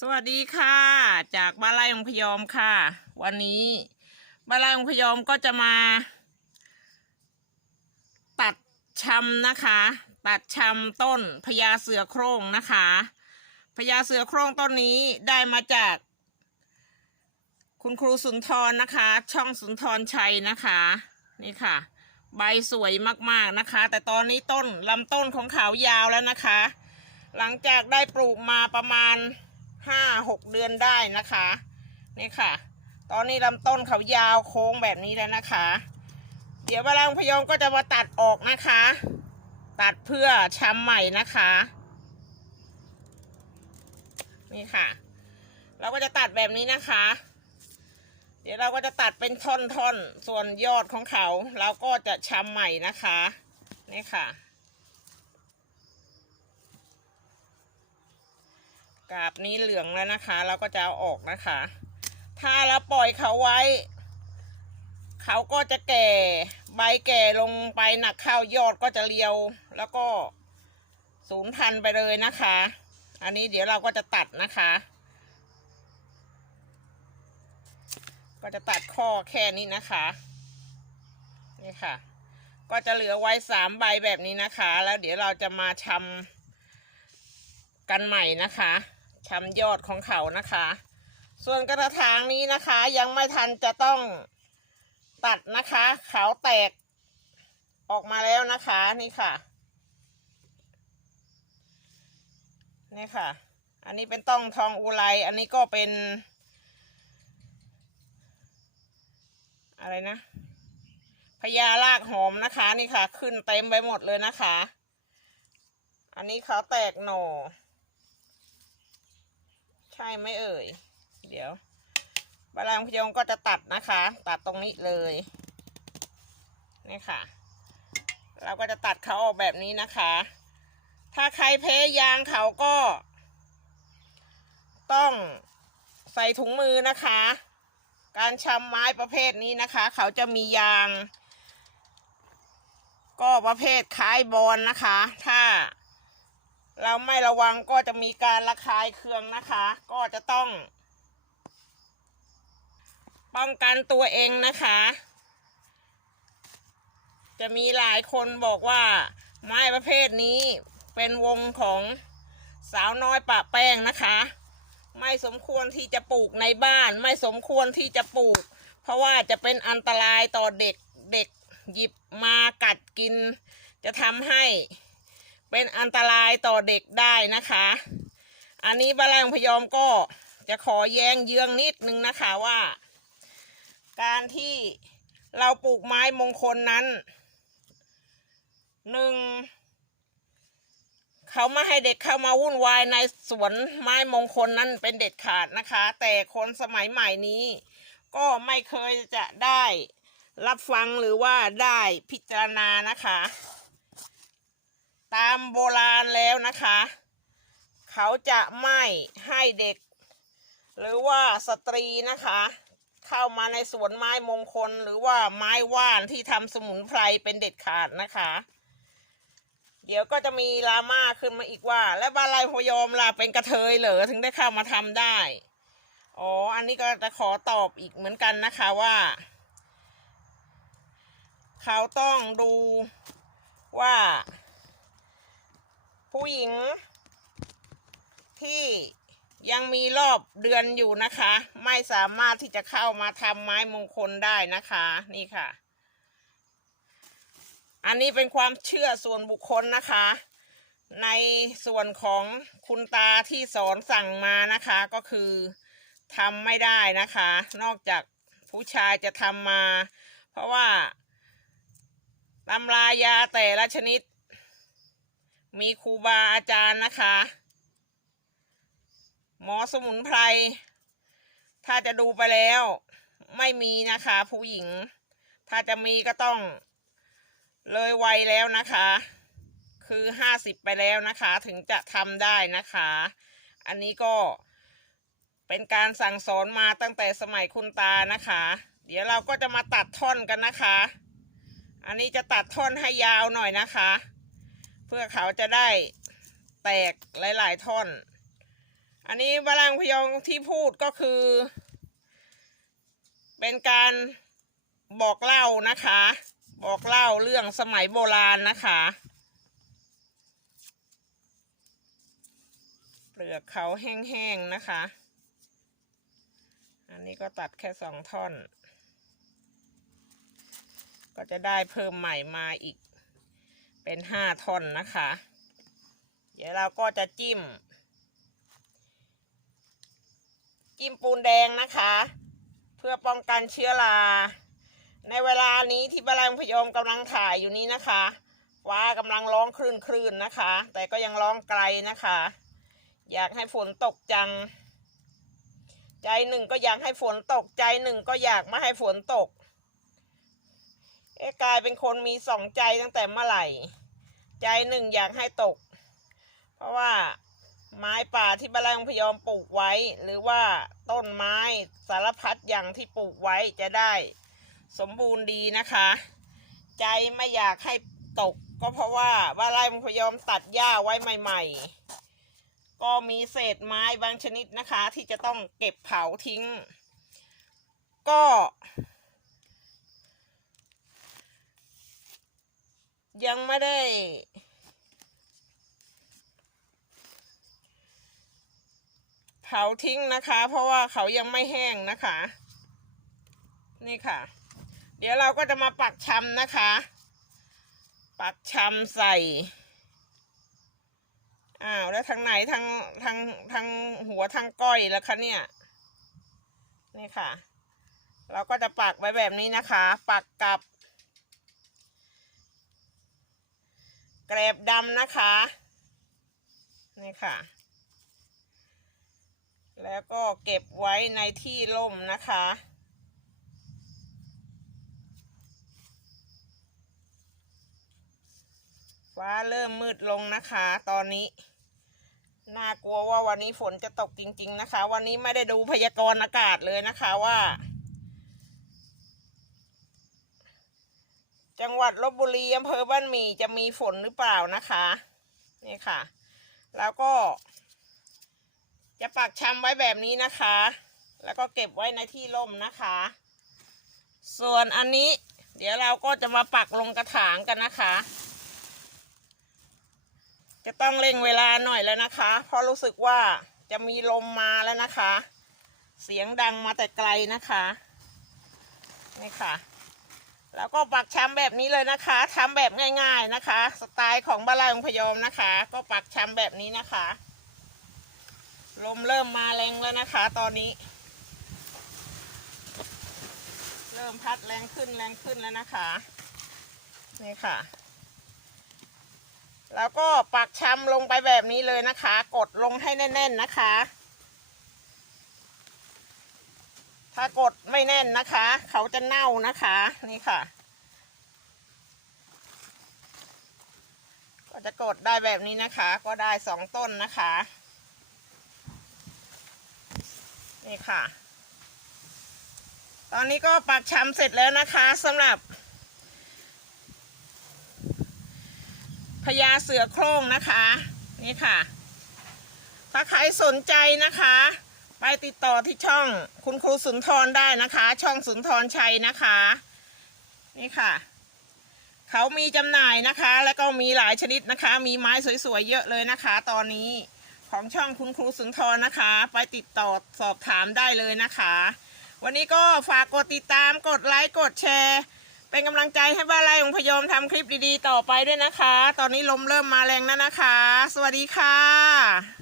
สวัสดีค่ะ จากบ้านไร่องพยอมค่ะ วันนี้บ้านไร่องพยอมก็จะมา ตัดชำนะคะ ตัดชำต้นพญาเสือโคร่งนะคะพญาเสือโคร่งต้นนี้ได้มาจาก คุณครูสุนทรนะคะ ช่องสุนทรชัยนะคะ นี่ค่ะ ใบสวยมากๆนะคะ แต่ตอนนี้ต้นลำต้นของเขายาวแล้วนะคะ หลังจากได้ปลูกมาประมาณ ห้าหกเดือนได้นะคะนี่ค่ะ ตอนนี้ลำต้นเขายาวโค้งแบบนี้แล้วนะคะ เดี๋ยวเวลาพยองก็จะมาตัดออกนะคะ ตัดเพื่อชำใหม่นะคะ นี่ค่ะ เราก็จะตัดแบบนี้นะคะ เดี๋ยวเราก็จะตัดเป็นท่อนๆ ส่วนยอดของเขา เราก็จะชำใหม่นะคะ นี่ค่ะ กาบนี้เหลืองแล้วนะคะ เราก็จะเอาออกนะคะ ถ้าเราปล่อยเขาไว้ เขาก็จะแก่ ใบแก่ลงไปหนักเข้ายอดก็จะเรียว แล้วก็สูญพันธุ์ไปเลยนะคะ อันนี้เดี๋ยวเราก็จะตัดนะคะ ก็จะตัดข้อแค่นี้นะคะนี่ค่ะ ก็จะเหลือไว้สามใบแบบนี้นะคะ แล้วเดี๋ยวเราจะมาชำ กันใหม่นะคะชำยอดของเขานะคะ ส่วนกระถางนี้นะคะยังไม่ทันจะต้องตัดนะคะเขาแตกออกมาแล้วนะคะนี่ค่ะนี่ค่ะ อันนี้เป็นต้องทองอุไรอันนี้ก็เป็น อะไรนะพญาลากหอมนะคะนี่ค่ะ ขึ้นเต็มไปหมดเลยนะคะ อันนี้เขาแตกหน่อ ใช่ไหมเอ่ย เดี๋ยวบาลางพยองก็จะตัดนะคะ ตัดตรงนี้เลย นี่ค่ะ เราก็จะตัดเขาออกแบบนี้นะคะ ถ้าใครแพ้ยางเขาก็ ต้องใส่ถุงมือนะคะ การชำไม้ประเภทนี้นะคะ เขาจะมียาง ก็ประเภทคล้ายบอลนะคะ ถ้า เราไม่ระวังก็จะมีการระคายเคืองนะคะ ก็จะต้อง ป้องกันตัวเองนะคะ จะมีหลายคนบอกว่า ไม้ประเภทนี้เป็นวงของสาวน้อยปะแป้งนะคะ ไม่สมควรที่จะปลูกในบ้าน ไม่สมควรที่จะปลูก เพราะว่าจะเป็นอันตรายต่อเด็กเด็กหยิบมากัดกิน จะทำให้ เป็นอันตรายต่อเด็กได้นะคะ อันนี้บาลังพยอมก็จะขอแย้งเยืองนิดนึงนะคะว่า การที่เราปลูกไม้มงคลนั้นหนึ่งเขาไม่ให้เด็กเข้ามาวุ่นวายในสวนไม้มงคลนั้นเป็นเด็ดขาดนะคะ แต่คนสมัยใหม่นี้ ก็ไม่เคยจะได้รับฟังหรือว่าได้พิจารณานะคะ ตามโบราณแล้วนะคะ เขาจะไม่ให้เด็ก หรือว่าสตรีนะคะ เข้ามาในสวนไม้มงคลหรือว่าไม้ว่านที่ทำสมุนไพรเป็นเด็ดขาดนะคะ เดี๋ยวก็จะมีลาม่าขึ้นมาอีกว่า และบาลายพยอมล่ะเป็นกระเทยเหรอถึงได้เข้ามาทำได้อ๋อ อันนี้ก็จะขอตอบอีกเหมือนกันนะคะว่า เขาต้องดูว่า ผู้หญิง ที่ยังมีรอบเดือนอยู่นะคะ ไม่สามารถที่จะเข้ามาทำไม้มงคลได้นะคะ นี่ค่ะ อันนี้เป็นความเชื่อส่วนบุคคลนะคะ ในส่วนของคุณตาที่สอนสั่งมานะคะก็คือทำไม่ได้นะคะ นอกจากผู้ชายจะทำมา เพราะว่าตำรายาแต่ละชนิด มีครูบาอาจารย์นะคะ หมอสมุนไพร ถ้าจะดูไปแล้ว ไม่มีนะคะ ผู้หญิง ถ้าจะมีก็ต้อง เลยวัยแล้วนะคะ คือห้าสิบไปแล้วนะคะ ถึงจะทำได้นะคะ อันนี้ก็เป็นการสั่งสอนมาตั้งแต่สมัยคุณตานะคะ เดี๋ยวเราก็จะมาตัดท่อนกันนะคะ อันนี้จะตัดท่อนให้ยาวหน่อยนะคะ เพื่อเขาจะได้แตกหลาย ๆ ท่อน อันนี้บาลังพยองที่พูดก็คือ เป็นการบอกเล่านะคะ บอกเล่าเรื่องสมัยโบราณนะคะเปลือกเขาแห้งๆนะคะ อันนี้ก็ตัดแค่สองท่อน ก็จะได้เพิ่มใหม่มาอีก เป็นห้าท่อนนะคะ เดี๋ยวเราก็จะจิ้ม จิ้มปูนแดงนะคะ เพื่อป้องกันเชื้อรา ในเวลานี้ที่บาลังพยอมกำลังถ่ายอยู่นี้นะคะว้ากำลังร้องคลื่นคลื่นนะคะ แต่ก็ยังร้องไกลนะคะ อยากให้ฝนตกจัง ใจหนึ่งก็อยากให้ฝนตกใจหนึ่งก็อยากไม่ให้ฝนตก เอ๊กลายเป็นคนมีสองใจตั้งแต่เมื่อไหร่ ใจหนึ่งอยากให้ตก เพราะว่าไม้ป่าที่บาลังพยอมปลูกไว้ หรือว่าต้นไม้สารพัดอย่างที่ปลูกไว้จะได้ สมบูรณ์ดีนะคะ ใจไม่อยากให้ตก ก็เพราะว่าบาลังพยอมตัดหญ้าไว้ใหม่ ๆ ก็มีเศษไม้บางชนิดนะคะ ที่จะต้องเก็บเผาทิ้ง ก็ ยังไม่ได้ เผาทิ้งนะคะ เพราะว่าเขายังไม่แห้งนะคะ นี่ค่ะ เดี๋ยวเราก็จะมาปักชำนะคะ ปักชำใส่อ้าวแล้วทางไหนทางทางทางหัวทางก้อยแล้วคะเนี่ยนี่ค่ะ เราก็จะปักไว้แบบนี้นะคะ ปักกับ แกรบดำนะคะ นี่ค่ะ แล้วก็เก็บไว้ในที่ร่มนะคะ ฟ้าเริ่มมืดลงนะคะ ตอนนี้ น่ากลัวว่าวันนี้ฝนจะตกจริง ๆ นะคะ วันนี้ไม่ได้ดูพยากรณ์อากาศเลยนะคะว่า จังหวัดลบบุรีอำเภอบ้านหมี่จะมีฝนหรือเปล่านะคะนี่ค่ะ แล้วก็ จะปักชำไว้แบบนี้นะคะ แล้วก็เก็บไว้ในที่ร่มนะคะ ส่วนอันนี้ เดี๋ยวเราก็จะมาปักลงกระถางกันนะคะ จะต้องเร่งเวลาหน่อยแล้วนะคะ เพราะรู้สึกว่าจะมีลมมาแล้วนะคะ เสียงดังมาแต่ไกลนะคะนี่ค่ะ แล้วก็ปักชำแบบนี้เลยนะคะทำแบบง่าย ๆนะคะ สไตล์ของบ้านลายองพยอมนะคะ ก็ปักชำแบบนี้นะคะ ลมเริ่มมาแรงแล้วนะคะ ตอนนี้ เริ่มพัดแรงขึ้นแรงขึ้นแล้วนะคะนี่ค่ะ แล้วก็ปักชำลงไปแบบนี้เลยนะคะ กดลงให้แน่น ๆนะคะ ถ้ากดไม่แน่นนะคะ เขาจะเน่านะคะ นี่ค่ะ ก็จะกดได้แบบนี้นะคะ ก็ได้สองต้นนะคะ นี่ค่ะ ตอนนี้ก็ปักชำเสร็จแล้วนะคะสำหรับพญาเสือโคร่งนะคะ นี่ค่ะ ถ้าใครสนใจนะคะ ไปติดต่อที่ช่องคุณครูสุนทรได้นะคะ ช่องสุนทรชัยนะคะ นี่ค่ะ เขามีจำหน่ายนะคะ แล้วก็มีหลายชนิดนะคะ มีไม้สวยๆเยอะเลยนะคะ ตอนนี้ของช่องคุณครูสุนทรนะคะ ไปติดต่อสอบถามได้เลยนะคะ วันนี้ก็ฝากกดติดตามกดไลค์กดแชร์ เป็นกำลังใจให้บ้านไร่องพยอมทำคลิปดีๆ ต่อไปด้วยนะคะ ตอนนี้ลมเริ่มมาแรงแล้วนะคะ สวัสดีค่ะ